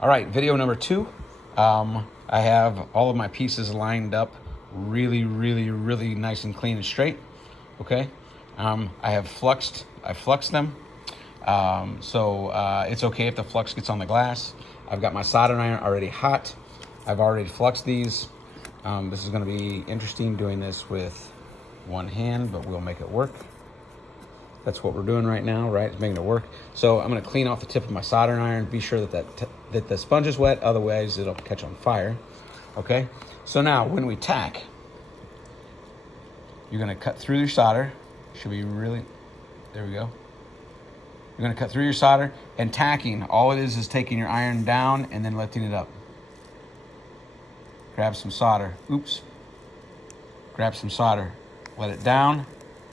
All right, video number 2. I have all of my pieces lined up really nice and clean and straight. Okay. I fluxed them. It's okay if the flux gets on the glass. I've got my soldering iron already hot. I've already fluxed these. This is going to be interesting doing this with one hand, but we'll make it work. That's what we're doing right now, right? It's making it work. So I'm going to clean off the tip of my soldering iron. Be sure that the sponge is wet, otherwise it'll catch on fire. Okay. So now when we tack, you're going to cut through your solder. Should be really, there we go. You're going to cut through your solder, and tacking, all it is taking your iron down and then lifting it up. Grab some solder. Oops. Grab some solder. Let it down,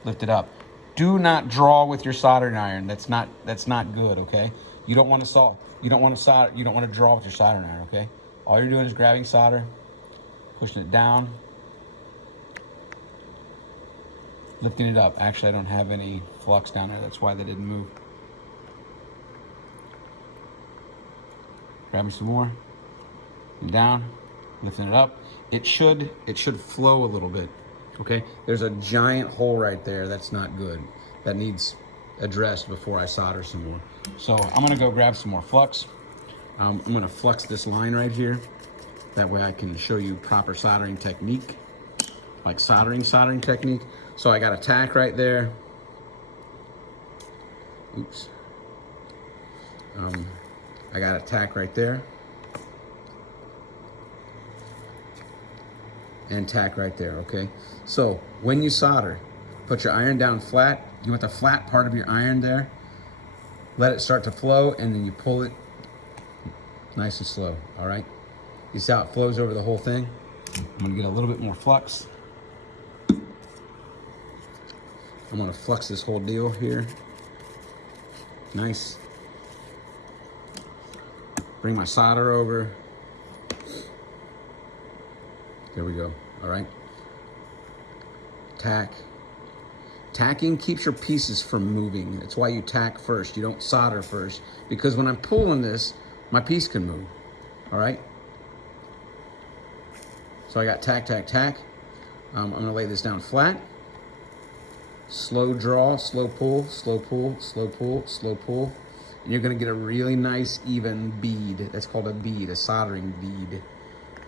lift it up. Do not draw with your soldering iron. That's not good, okay? You don't want to draw with your soldering iron, okay? All you're doing is grabbing solder, pushing it down, lifting it up. Actually, I don't have any flux down there. That's why they didn't move. Grabbing some more, and down, lifting it up. It should flow a little bit. Okay, there's a giant hole right there. That's not good. That needs addressed before I solder some more. So I'm gonna go grab some more flux. I'm gonna flux this line right here. That way I can show you proper soldering technique, like soldering technique. So I got a tack right there. Oops. I got a tack right there. And tack right there, okay? So when you solder, put your iron down flat. You want the flat part of your iron there. Let it start to flow, and then you pull it nice and slow, all right? You see how it flows over the whole thing? I'm gonna get a little bit more flux. I'm gonna flux this whole deal here. Nice. Bring my solder over. There we go, all right? Tack. Tacking keeps your pieces from moving. That's why you tack first. You don't solder first, because when I'm pulling this, my piece can move, all right? So I got tack, tack, tack. I'm gonna lay this down flat. Slow draw, slow pull, slow pull, slow pull, slow pull. And you're gonna get a really nice even bead. That's called a bead, a soldering bead.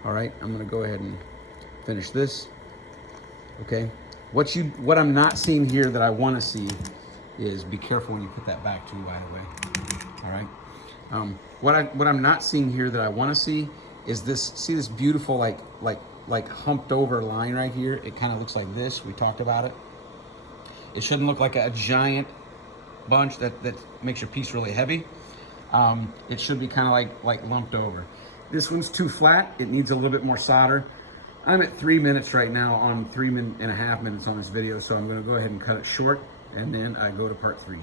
All right, I'm gonna go ahead and finish this. Okay, what I'm not seeing here that I want to see is, be careful when you put that back too, by the way. All right, what I'm not seeing here that I want to see is this. See this beautiful like humped over line right here? It kind of looks like this. We talked about it. It shouldn't look like a giant bunch that makes your piece really heavy. It should be kind of like lumped over. This one's too flat. It needs a little bit more solder. I'm at 3 minutes right now on 3.5 minutes on this video, so I'm gonna go ahead and cut it short, and then I go to part 3.